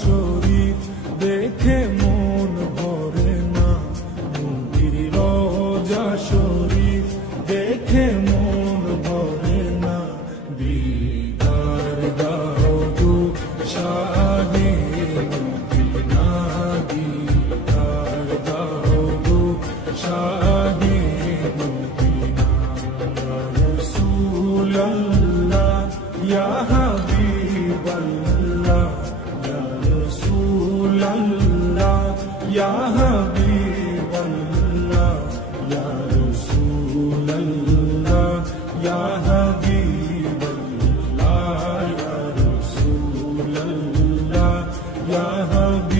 শরীফ দেখে মন ভরে না, নবীর রওজা শরীফ দেখে মন ভরে না। দিদার দাও গো শাহে মদিনা, দিদার দাও গো শাহে মদিনা। ইয়া রাসূলাল্লাহ ইয়া হাবিবাল্লাহ, ইয়া রাসূলাল্লাহ ইয়া হাবিবাল্লাহ, ইয়া রাসূলাল্লাহ ইয়া হাবিবাল্লাহ, ইয়া রাসূলাল্লাহ ইয়া হাবিবাল্লাহ।